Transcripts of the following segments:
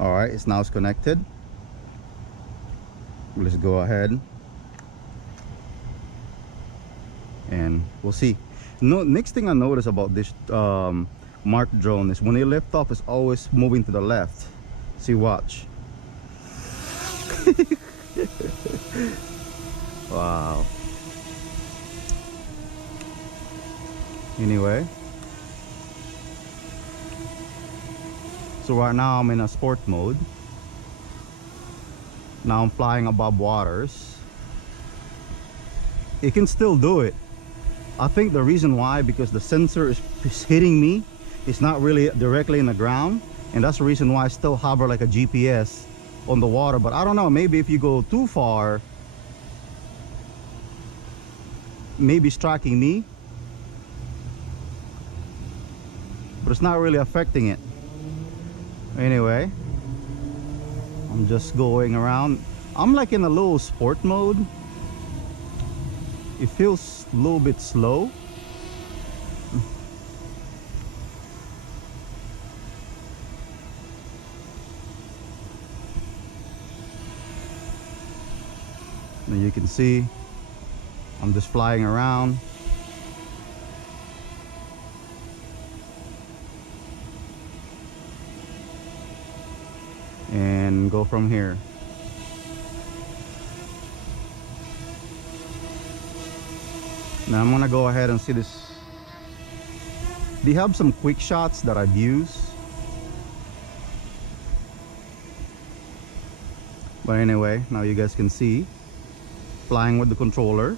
All right, it's now connected. Let's go ahead and we'll see. No, next thing I notice about this Mark drone is when they lift off, it's always moving to the left. See, watch. Wow. Anyway, so right now I'm in a sport mode. Now I'm flying above waters. It can still do it. I think the reason why, because the sensor is hitting me, it's not really directly in the ground, and that's the reason why I still hover like a GPS on the water. But I don't know, maybe if you go too far, maybe it's tracking me, but it's not really affecting it. Anyway, I'm just going around. I'm like in a little sport mode. It feels a little bit slow. And you can see I'm just flying around. And go from here. Now I'm gonna go ahead and see this. They have some quick shots that I've used, but anyway, now you guys can see flying with the controller,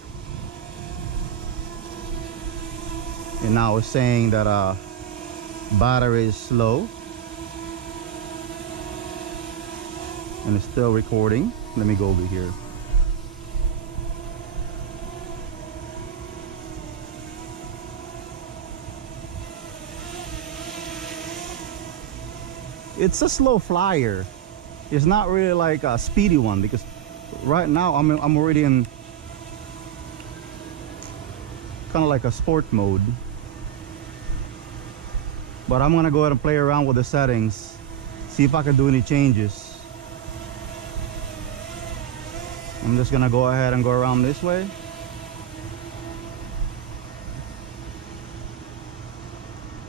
and now it's saying that battery is low, and it's still recording. Let me go over here. It's a slow flyer. It's not really like a speedy one, because right now I'm already in kind of like a sport mode. But I'm gonna go ahead and play around with the settings, see if I can do any changes. I'm just gonna go ahead and go around this way.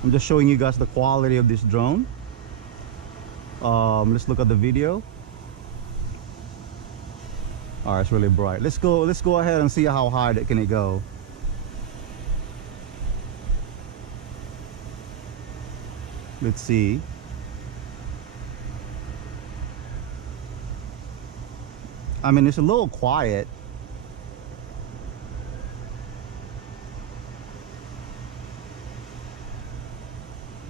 I'm just showing you guys the quality of this drone. Let's look at the video. All right, it's really bright. Let's go ahead and see how high can it go. Let's see. I mean, it's a little quiet.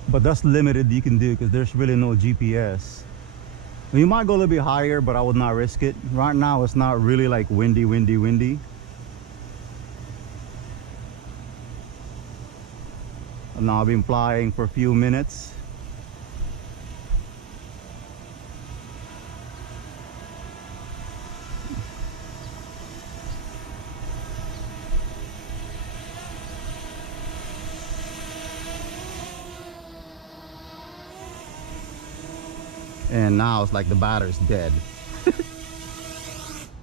But that's limited you can do, because there's really no GPS. You might go a little bit higher, but I would not risk it. Right now it's not really like windy. And now I've been flying for a few minutes. And now it's like the battery's dead.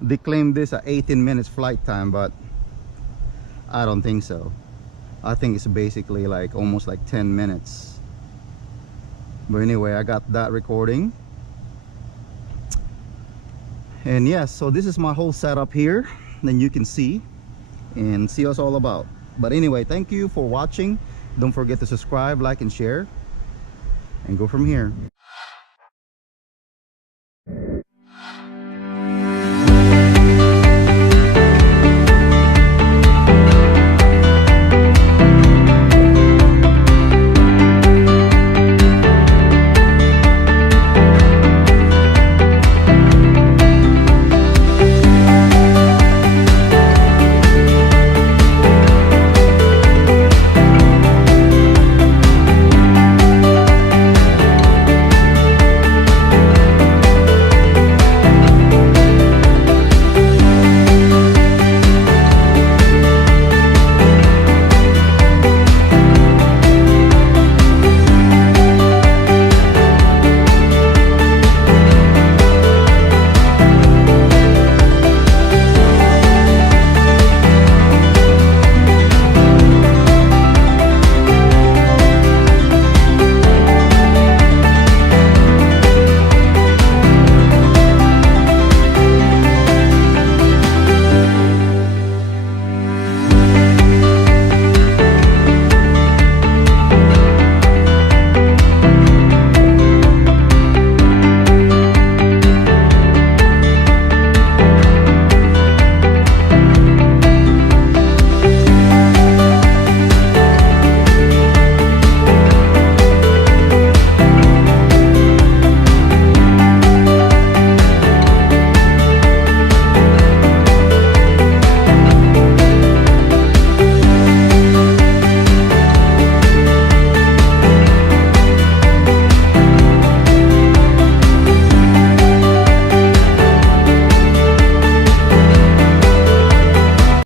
They claim this at 18 minutes flight time, but I don't think so. I think it's basically like almost like 10 minutes. But anyway, I got that recording. And yes, so this is my whole setup here. Then you can see and see us all about. But anyway, thank you for watching. Don't forget to subscribe, like, and share, and go from here.